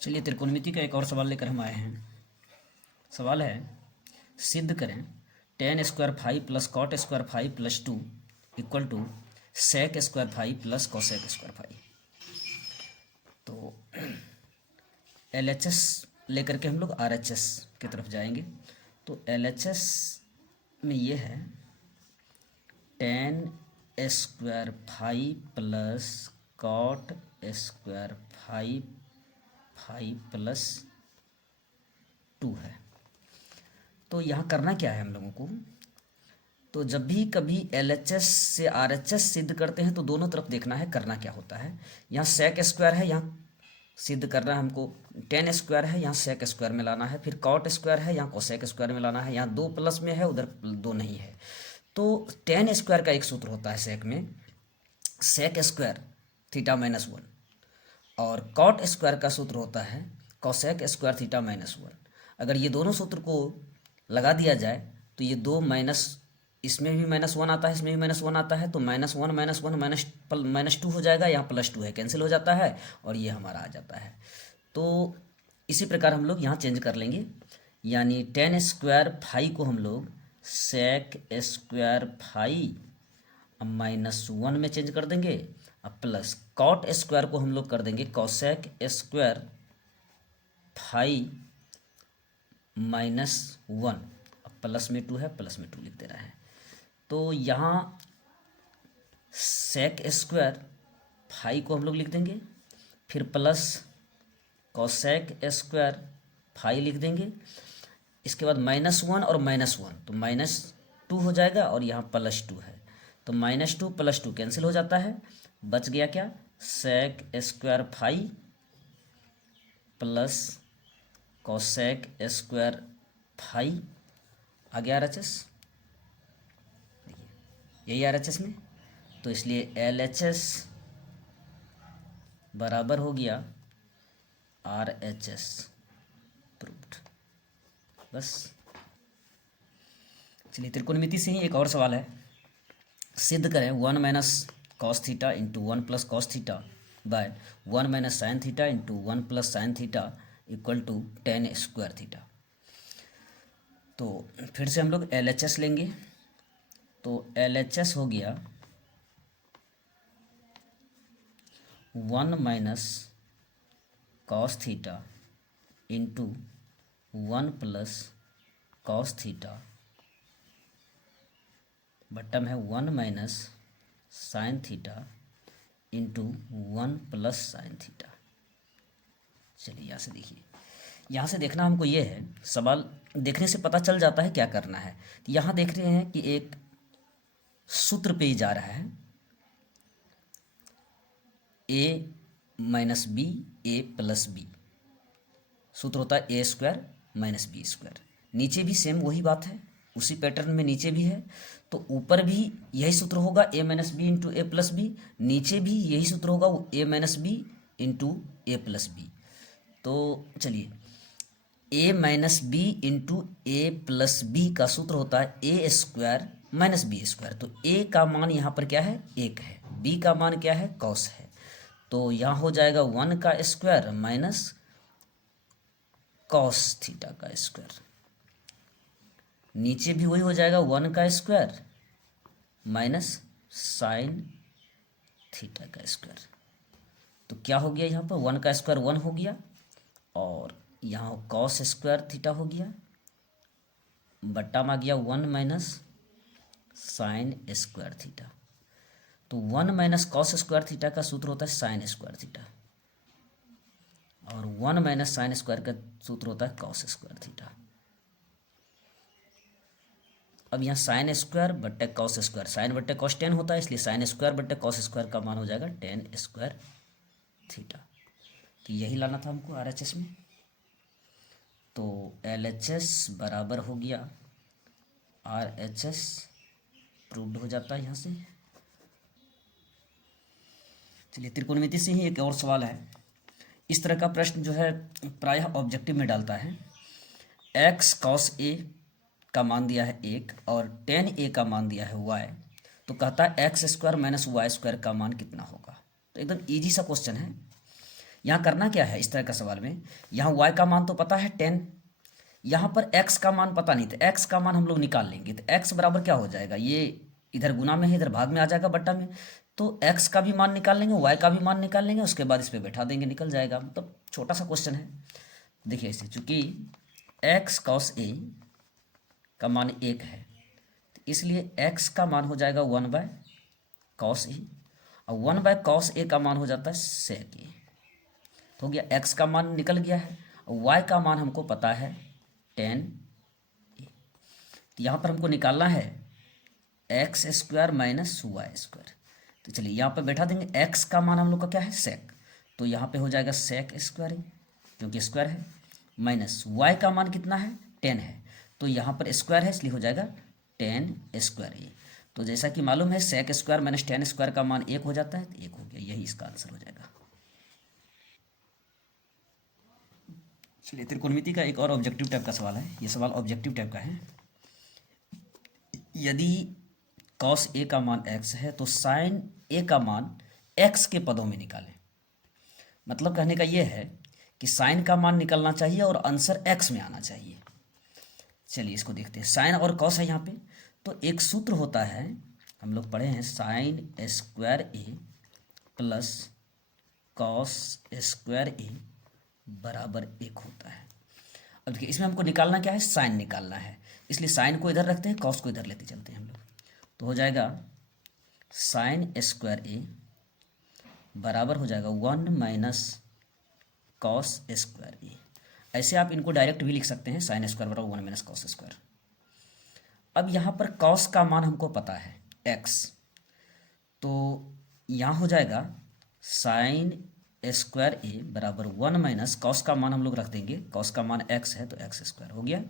चलिए त्रिकोणमिति का एक और सवाल लेकर हम आए हैं। सवाल है, सिद्ध करें tan square five plus cot square five plus two equal to sec square five plus cosec square five. तो LHS लेकर के हम लोग RHS की तरफ जाएंगे। तो LHS में ये है tan square five plus cot square five five plus two है। तो यहाँ करना क्या है हम लोगों को, तो जब भी कभी LHS से RHS सिद्ध करते हैं तो दोनों तरफ देखना है करना क्या होता है। यहाँ सेक स्क्वायर है, यहाँ सिद्ध करना है हमको, टेन स्क्वायर है, यहाँ सेक स्क्वायर में लाना है, फिर कॉट स्क्वायर है, यहाँ कोसेक स्क्वायर में लाना है। यहाँ दो प्लस में है, उधर दो नहीं है। तो टेन स्क्वायर का एक सूत्र होता है सेक में, sec square theta minus one, और कॉट स्क्वायर का सूत्र होता है cosec square theta minus one. अगर ये दोनों सूत्र को लगा दिया जाए तो ये दो माइनस, इसमें भी माइनस वन आता है, इसमें भी माइनस वन आता है, तो माइनस वन माइनस टू हो जाएगा। यहाँ प्लस टू है, कैंसिल हो जाता है और ये हमारा आ जाता है। तो इसी प्रकार हम लोग यहाँ चेंज कर लेंगे, यानी टेन स्क्वायर फाइव को हम लोग sec square five minus one में चेंज कर देंगे, अब प्लस कॉट स्क्वायर को हम लोग कर देंगे cosec square five minus one. अब प्लस में टू है, प्लस में टू लिख दे रहा है। तो यहाँ सेक स्क्वायर फाइव को हम लोग लिख देंगे, फिर प्लस कोसेक स्क्वायर फाइव लिख देंगे, इसके बाद माइनस वन और माइनस वन, तो माइनस टू हो जाएगा और यहाँ प्लस टू है, तो minus two plus two cancel हो जाता है। बच गया क्या, sec square five plus cosec square five. आ गया RHS, यही RHS में, तो इसलिए LHS बराबर हो गया RHS प्रूव्ड। बस। चलिए त्रिकोणमिति से ही एक और सवाल है, सिद्ध करें one minus cos theta into one plus cos theta by one minus sign theta into one plus sign theta equal to tan square theta. तो फिर से हम लोग LHS लेंगे, तो LHS हो गया one minus cos theta into one plus cos theta bottom है one minus sign theta into one plus sign theta. चलिए यहाँ से देखिए, यहाँ से देखना हमको ये है, सवाल देखने से पता चल जाता है क्या करना है। तो यहाँ देख रहे हैं कि एक सूत्र पे ही जा रहा है, a minus B A plus B, सूत्र होता है A square minus B square. नीचे भी सेम वही बात है, उसी पैटर्न में नीचे भी है, तो ऊपर भी यही सूत्र होगा a minus B into A plus B, नीचे भी यही सूत्र होगा a minus B into A plus B. तो चलिए a minus B into A plus B का सूत्र होता है A square minus B square. तो a का मान यहाँ पर क्या है, एक है, b का मान क्या है, कॉस है। तो यहाँ हो जाएगा वन का स्क्वायर माइनस कॉस थीटा का स्क्वायर, नीचे भी वही हो जाएगा वन का स्क्वायर माइनस साइन थीटा का स्क्वायर। तो क्या हो गया, यहाँ पर वन का स्क्वायर वन हो गया और यहाँ कॉस स्क्वायर थीटा हो गया, बट्टा में आ गया one minus sine square theta. तो one minus cos square theta का सूत्र होता है साइन स्क्वायर थीटा, और वन माइनस साइन स्क्वायर का सूत्र होता है कॉस स्क्वायर थीटा। अब यहाँ साइन स्क्वायर बट्टे कॉस स्क्वायर, साइन बट्टे कॉस टेन होता है, इसलिए साइन स्क्वायर बट्टे कॉस स्क्वायर का मान हो जाएगा टेन स्क्वायर थीटा। तो यही लाना था हमको RHS में। तो LHS बराबर हो गया RHS प्रूव्ड हो जाता है यहाँ से। चलिए त्रिकोणमिति से ही एक और सवाल है, इस तरह का प्रश्न जो है प्रायः ऑब्जेक्टिव में डालता है। x cos a का मान दिया है एक और टेन a का मान दिया है y, तो कहता है X square minus Y square का मान कितना होगा। तो एकदम इजी सा क्वेश्चन है। यहाँ करना क्या है इस तरह का सवाल में, यहाँ y का मान तो पता है 10, यहाँ पर x का मान पता नहीं, तो x का मान हम लोग निकाल लेंगे। तो x बराबर क्या हो जाएगा, ये इधर गुना में है, इधर भाग में आ जाएगा बट्टा में, तो x का भी मान निकाल लेंगे, y का भी मान निकाल लेंगे, उसके बाद इस पर बैठा देंगे, निकल जाएगा। मतलब छोटा सा क्वेश्चन है। देखिए इसे, चूंकि x cos a का मान 1 है, तो इसलिए x का मान हो जाएगा 1/cos a, और 1/cos a का मान हो जाता है sec a। तो हो गया, x का मान निकल गया है, और y का मान हमको पता है 10 a। तो यहाँ पर हमको निकालना है x² माइनस y²। तो चलिए यहाँ पर बैठा देंगे, x का मान हम लोग का क्या है sec, तो यहाँ पे हो जाएगा sec² a, क्योंकि स्क्वायर है, माइनस y का मान कितना है 10 है, तो यहाँ पर स्क्वायर है इसलिए हो जाएगा 10² a। तो जैसा कि मालूम है sec² माइनस 10² का मान 1 हो जाता है, तो 1 हो गया, यही इसका आंसर हो जाएगा। चलिए त्रिकोणमिति का एक और ऑब्जेक्टिव टाइप का सवाल है, ये सवाल ऑब्जेक्टिव टाइप का है। यदि cos a का मान x है तो sin a का मान x के पदों में निकालें। मतलब कहने का ये है कि sin का मान निकलना चाहिए और आंसर x में आना चाहिए। चलिए इसको देखते हैं, sin और cos है यहाँ पे, तो एक सूत्र होता है, हम लोग पढ़े हैं, sin² a plus cos² a बराबर 1 होता है। अब देखिए इसमें हमको निकालना क्या है, साइन निकालना है, इसलिए साइन को इधर रखते हैं, कॉस को इधर लेते चलते हैं हम लोग। तो हो जाएगा sin² a बराबर हो जाएगा 1 माइनस cos² a। ऐसे आप इनको डायरेक्ट भी लिख सकते हैं, sin² बराबर 1 माइनस cos²। अब यहाँ पर cos का मान हमको पता है x, तो यहाँ हो जाएगा sin² a बराबर 1 माइनस कॉस का मान हम लोग रख देंगे, कॉस का मान x है तो x² हो गया।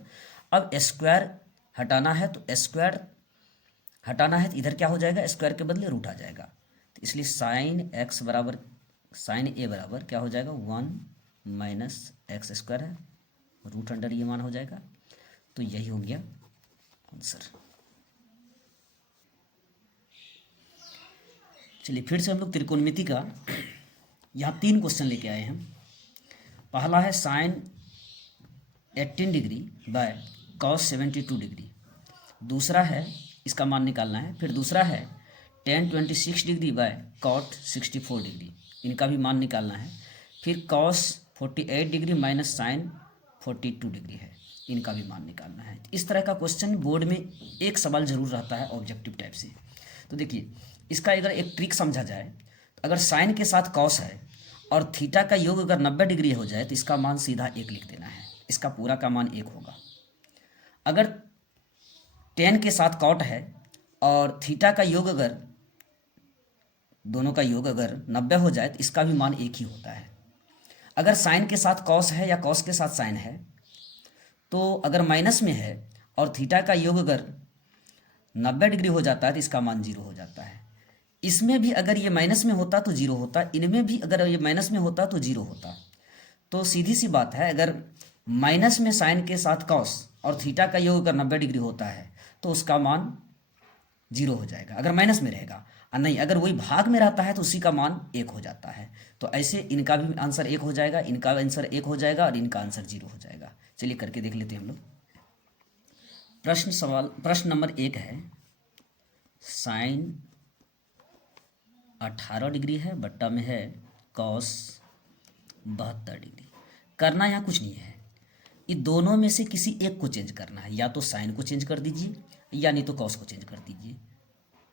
अब स्क्वायर हटाना है, तो स्क्वायर हटाना है तो इधर क्या हो जाएगा, स्क्वायर के बदले रूट आ जाएगा, तो इसलिए sin a बराबर क्या हो जाएगा 1 माइनस x² है, रूट अंडर ये मान हो जाएगा, तो यही हो गया आंसर। चलिए फिर से हम लोग त्रिकोणमिति का यहाँ 3 क्वेश्चन लेके आए हैं। पहला है sin 18 degree by cos 72 degree, दूसरा है इसका मान निकालना है, फिर दूसरा है tan 26 degree by cot 64 degree, इनका भी मान निकालना है, फिर cos 48 degree minus sin 42 degree है, इनका भी मान निकालना है। इस तरह का क्वेश्चन बोर्ड में एक सवाल जरूर रहता है ऑब्जेक्टिव टाइप से। तो देखिए इसका अगर एक ट्रिक समझा जाए, अगर साइन के साथ कॉस है और थीटा का योग अगर 90 डिग्री हो जाए तो इसका मान सीधा 1 लिख देना है, इसका पूरा का मान 1 होगा। अगर tan के साथ कॉट है और थीटा का योग अगर दोनों का योग अगर 90 हो जाए तो इसका भी मान 1 ही होता है। अगर साइन के साथ कॉस है या कॉस के साथ साइन है, तो अगर माइनस में है और थीटा का योग अगर 90 डिग्री हो जाता है तो इसका मान 0 हो जाता है। इसमें भी अगर ये माइनस में होता तो 0 होता, इनमें भी अगर ये माइनस में होता तो 0 होता। तो सीधी सी बात है, अगर माइनस में साइन के साथ कॉस और थीटा का योग अगर 90 डिग्री होता है तो उसका मान 0 हो जाएगा, अगर माइनस में रहेगा, और नहीं अगर वही भाग में रहता है तो उसी का मान 1 हो जाता है। तो ऐसे इनका भी आंसर 1 हो जाएगा, इनका आंसर 1 हो जाएगा और इनका आंसर 0 हो जाएगा। चलिए करके देख लेते हैं हम लोग। प्रश्न नंबर 1 है, साइन 18 डिग्री है, बट्टा में है कॉस 72 डिग्री। करना यहाँ कुछ नहीं है, ये दोनों में से किसी एक को चेंज करना है, या तो साइन को चेंज कर दीजिए या नहीं तो कॉस को चेंज कर दीजिए।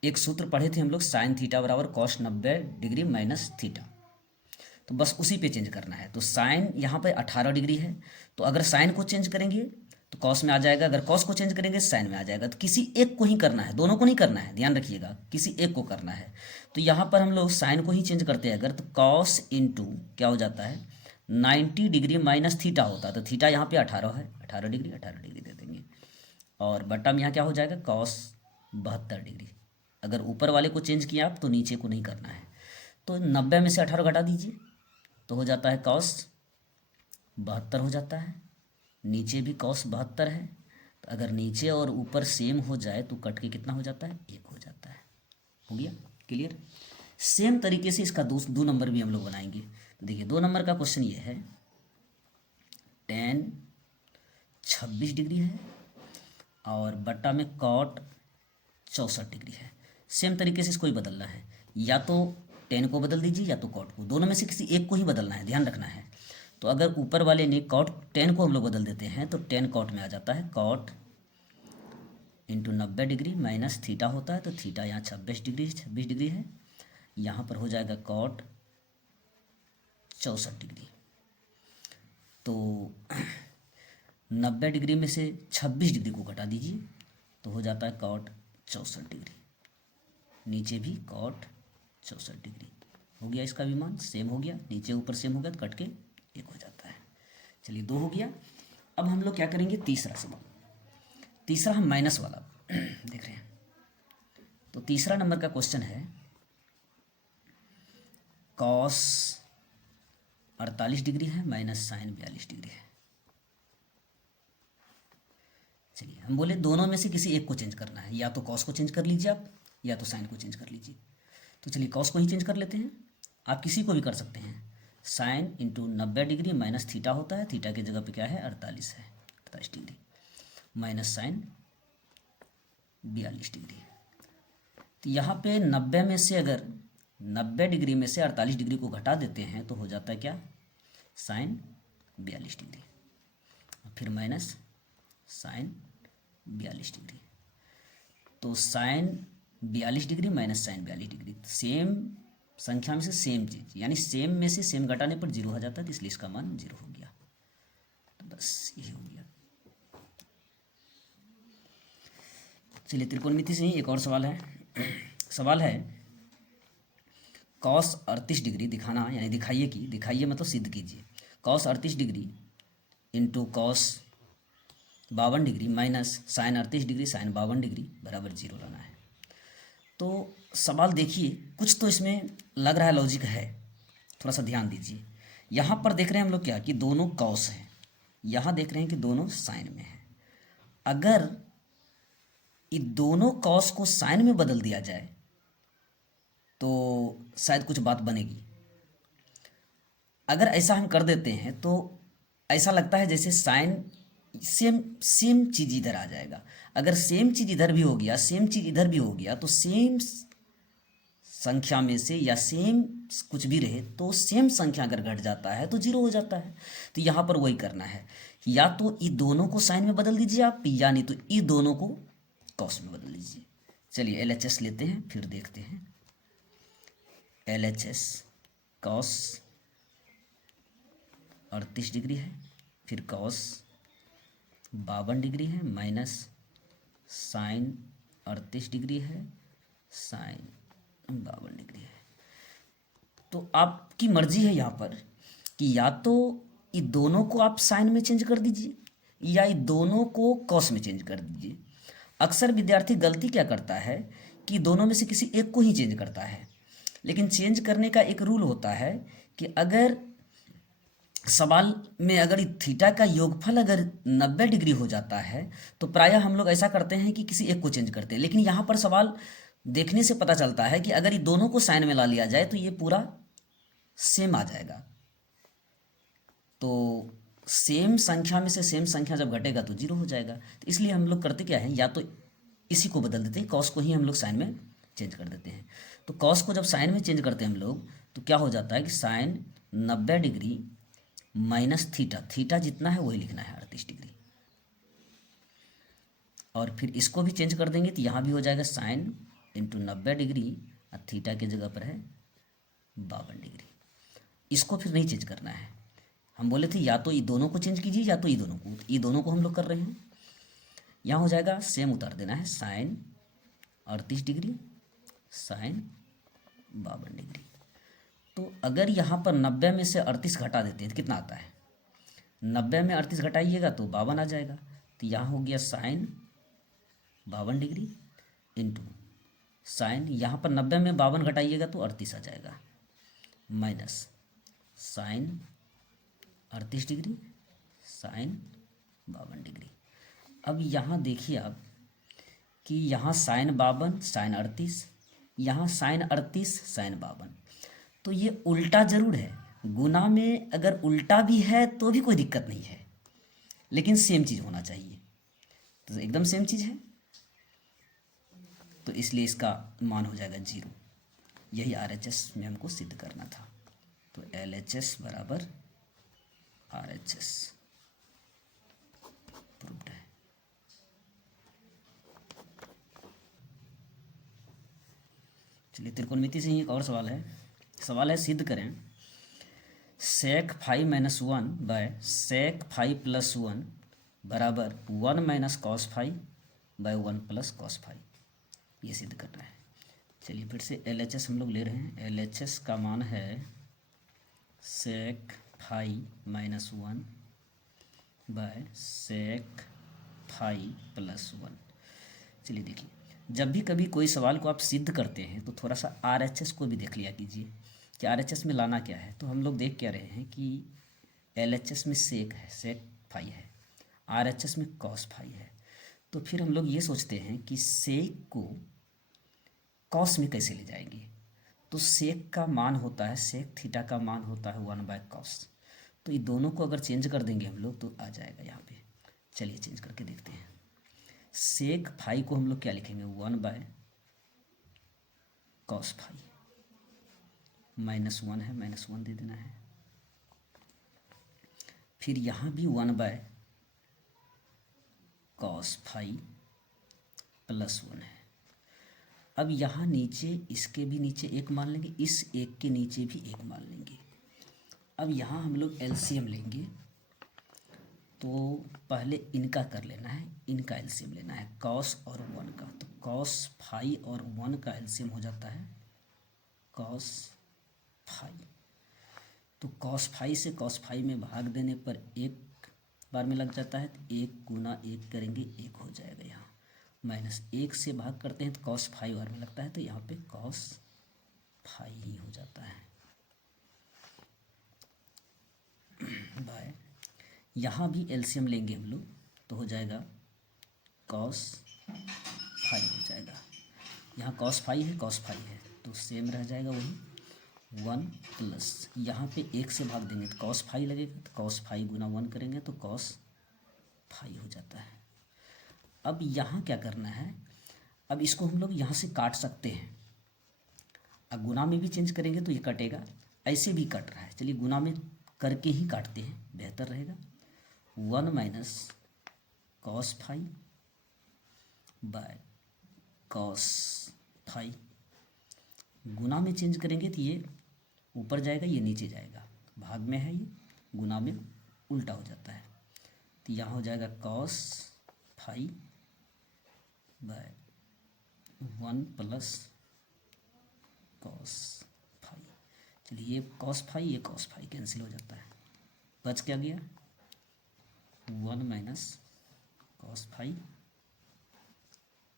एक सूत्र पढ़े थे हम लोग, साइन थीटा बराबर कॉस 90 डिग्री माइनस थीटा, तो बस उसी पे चेंज करना है। तो साइन यहाँ पे 18 डिग्री है, तो अगर साइन को चेंज करेंगे तो कॉस में आ जाएगा, अगर कॉस को चेंज करेंगे साइन में आ जाएगा। तो किसी एक को ही करना है, दोनों को नहीं करना है, ध्यान रखिएगा, किसी एक को करना है। तो यहाँ पर हम लोग साइन को ही चेंज करते हैं अगर, तो कॉस इंटू क्या हो जाता है 90 डिग्री माइनस थीटा होता है, तो थीटा यहाँ पे 18 है, 18 डिग्री दे देंगे, और बट्टा में यहाँ क्या हो जाएगा कॉस 72 डिग्री। अगर ऊपर वाले को चेंज किया आप तो नीचे को नहीं करना है। तो 90 में से 18 घटा दीजिए तो हो जाता है कॉस 72 हो जाता है, नीचे भी कॉस 72 है, तो अगर नीचे और ऊपर सेम हो जाए तो कट के कितना हो जाता है 1 हो जाता है। हो गया क्लियर। सेम तरीके से इसका दो नंबर भी हम लोग बनाएंगे। तो देखिए 2 नंबर का क्वेश्चन ये है, tan 26 डिग्री है और बट्टा में cot 64 डिग्री है। सेम तरीके से इसको ही बदलना है, या तो tan को बदल दीजिए या तो cot को, दोनों में से किसी एक को ही बदलना है, ध्यान रखना है। तो अगर ऊपर वाले ने cot tan को हम लोग बदल देते हैं तो tan cot में आ जाता है, cot into 90 degree minus theta होता है, तो थीटा यहाँ 26 डिग्री है, यहाँ पर हो जाएगा cot 64 डिग्री। तो 90 डिग्री में से 26 डिग्री को घटा दीजिए तो हो जाता है cot 64 डिग्री, नीचे भी cot 64 डिग्री हो गया। इसका भी मान सेम हो गया, नीचे ऊपर सेम हो गया तो कट के 1 हो जाता है। चलिए 2 हो गया। अब हम लोग क्या करेंगे, तीसरा सवाल, तीसरा हम माइनस वाला देख रहे हैं। तो तीसरा नंबर का क्वेश्चन है, cos 48 डिग्री है माइनस साइन 42 डिग्री है। चलिए हम बोले दोनों में से किसी एक को चेंज करना है, या तो cos को चेंज कर लीजिए आप, या तो साइन को चेंज कर लीजिए। तो चलिए cos को ही चेंज कर लेते हैं, आप किसी को भी कर सकते हैं। Sine into 90 degree minus theta होता है, थीटा की जगह पे क्या है 48 है, 48 डिग्री माइनस साइन 42 डिग्री। तो यहाँ पे 90 में से अगर 90 डिग्री में से 48 डिग्री को घटा देते हैं तो हो जाता है क्या, साइन 42 डिग्री, फिर माइनस साइन 42 डिग्री। तो sine 42 degree minus sine 42 degree, same संख्या में से सेम चीज, यानी सेम में से सेम घटाने पर 0 हो जाता है, तो इसलिए इसका मान 0 हो गया। तो बस यही हो गया। चलिए त्रिकोणमिति से ही एक और सवाल है। सवाल है cos 38 डिग्री दिखाना, यानी दिखाइए मतलब सिद्ध कीजिए। cos 38 degree into cos 52 degree minus sine 38 degree sine 52 degree बराबर 0 लाना है। तो सवाल देखिए, कुछ तो इसमें लग रहा है लॉजिक है, थोड़ा सा ध्यान दीजिए। यहाँ पर देख रहे हैं हम लोग क्या कि दोनों cos हैं, यहाँ देख रहे हैं कि दोनों साइन में है। अगर ये दोनों cos को साइन में बदल दिया जाए तो शायद कुछ बात बनेगी। अगर ऐसा हम कर देते हैं तो ऐसा लगता है जैसे साइन सेम चीज इधर आ जाएगा। अगर सेम चीज इधर भी हो गया, सेम चीज इधर भी हो गया, तो सेम संख्या में से या सेम कुछ भी रहे तो सेम संख्या अगर घट जाता है तो 0 हो जाता है। तो यहाँ पर वही करना है, या तो ये दोनों को साइन में बदल दीजिए आप, या नहीं तो ये दोनों को कॉस में बदल दीजिए। चलिए LHS लेते हैं, फिर देखते हैं। LHS कॉस 38 डिग्री है, फिर कॉस 52 डिग्री है माइनस साइन 38 डिग्री है साइन 52 डिग्री है। तो आपकी मर्जी है यहाँ पर कि या तो ये दोनों को आप साइन में चेंज कर दीजिए या ये दोनों को कॉस में चेंज कर दीजिए। अक्सर विद्यार्थी गलती क्या करता है कि दोनों में से किसी एक को ही चेंज करता है, लेकिन चेंज करने का एक रूल होता है कि अगर सवाल में अगर थीटा का योगफल अगर 90 डिग्री हो जाता है तो प्रायः हम लोग ऐसा करते हैं कि किसी एक को चेंज करते हैं। लेकिन यहाँ पर सवाल देखने से पता चलता है कि अगर ये दोनों को साइन में ला लिया जाए तो ये पूरा सेम आ जाएगा। तो सेम संख्या में से सेम संख्या जब घटेगा तो 0 हो जाएगा। तो इसलिए हम लोग करते क्या है, या तो इसी को बदल देते हैं, कॉस को ही हम लोग साइन में चेंज कर देते हैं। तो कॉस को जब साइन में चेंज करते हैं हम लोग तो क्या हो जाता है कि sine 90 degree minus theta, theta जितना है वही लिखना है 38 डिग्री, और फिर इसको भी चेंज कर देंगे तो यहाँ भी हो जाएगा साइन इंटू 90 डिग्री और थीटा की जगह पर है 52 डिग्री। इसको फिर नहीं चेंज करना है, हम बोले थे या तो ये दोनों को चेंज कीजिए या तो ये दोनों को हम लोग कर रहे हैं। यहाँ हो जाएगा सेम उतार देना है, साइन 38 डिग्री साइन 52 डिग्री। तो अगर यहाँ पर 90 में से 38 घटा देते हैं तो कितना आता है, 90 में 38 घटाइएगा तो 52 आ जाएगा। तो यहाँ हो गया साइन 52 डिग्री इंटू साइन, यहाँ पर 90 में 52 घटाइएगा तो 38 आ जाएगा, minus sine 38 degree sine 52 degree. अब यहाँ देखिए आप कि यहाँ साइन 52 साइन 38, यहाँ साइन 38 साइन 52, तो ये उल्टा जरूर है। गुना में अगर उल्टा भी है तो भी कोई दिक्कत नहीं है, लेकिन सेम चीज़ होना चाहिए। तो एकदम सेम चीज़ है, तो इसलिए इसका मान हो जाएगा 0। यही RHS में हमको सिद्ध करना था। तो LHS बराबर RHS प्रूव्ड है। चलिए त्रिकोणमिति से ही एक और सवाल है। सवाल है सिद्ध करें sec five minus one by sec five plus one बराबर 1 minus cos five bye 1 plus cos five, ये सिद्ध करना है। चलिए फिर से LHS हम लोग ले रहे हैं। LHS का मान है sec five minus one by sec five plus one. चलिए देखिए, जब भी कभी कोई सवाल को आप सिद्ध करते हैं तो थोड़ा सा RHS को भी देख लिया कीजिए कि RHS में लाना क्या है। तो हम लोग देख क्या रहे हैं कि LHS में sec है, sec फाइव है, RHS में cos फाइव है। तो फिर हम लोग ये सोचते हैं कि sec को cos में कैसे ले जाएंगे। तो sec का मान होता है, sec थीटा का मान होता है 1/cos। तो ये दोनों को अगर चेंज कर देंगे हम लोग तो आ जाएगा यहाँ पे। चलिए चेंज करके देखते हैं। sec फाइव को हम लोग क्या लिखेंगे 1/cos फाइव, -1 है, -1 दे देना है। फिर यहाँ भी 1/cos फाइव प्लस 1 है। अब यहाँ नीचे इसके भी नीचे एक मान लेंगे, इस एक के नीचे भी एक मान लेंगे। अब यहाँ हम लोग LCM लेंगे, तो पहले इनका कर लेना है, इनका LCM लेना है cos और 1 का। तो cos फाइव और 1 का LCM हो जाता है cos फाइव। तो cos फाइव से cos फाइव में भाग देने पर एक बार में लग जाता है, तो 1 गुना 1 करेंगे 1 हो जाएगा। यहाँ -1 से भाग करते हैं तो cos फाइव बार में लगता है, तो यहाँ पे cos फाइव ही हो जाता है बाय। यहाँ भी LCM लेंगे हम लोग तो हो जाएगा cos फाइव हो जाएगा। यहाँ cos फाइव है, cos फाइव है, तो सेम रह जाएगा वही 1 प्लस, यहाँ पे 1 से भाग देंगे तो cos फाइव लगेगा, तो cos फाइव गुना 1 करेंगे तो cos फाइव हो जाता है। अब यहाँ क्या करना है, अब इसको हम लोग यहाँ से काट सकते हैं। अब गुना में भी चेंज करेंगे तो ये कटेगा, ऐसे भी कट रहा है। चलिए गुना में करके ही काटते हैं, बेहतर रहेगा। 1 minus cos five by cos five. गुना में चेंज करेंगे तो ये ऊपर जाएगा, ये नीचे जाएगा, भाग में है, ये गुना में उल्टा हो जाता है। तो यहाँ हो जाएगा cos five bye 1 plus cos five. चलिए ये कॉस फाइव, ये कॉस फाइव कैंसिल हो जाता है, बच क्या गया 1 माइनस कॉस फाइव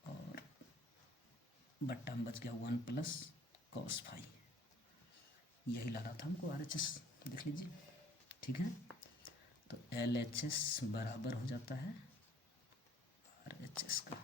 और बट्टा में बच गया 1 प्लस कॉस फाइव। यही लाना था हमको RHS, देख लीजिए, ठीक है। तो LHS बराबर हो जाता है RHS का।